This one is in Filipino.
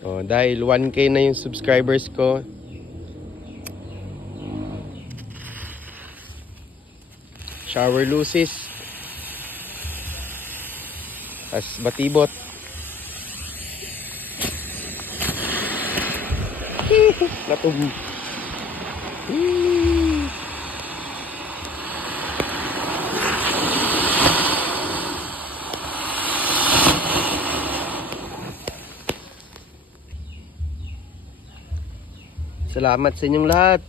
Oh, dahil 1K na yung subscribers ko. Shower lucis. As batibot. Natum. Salamat sa inyong lahat.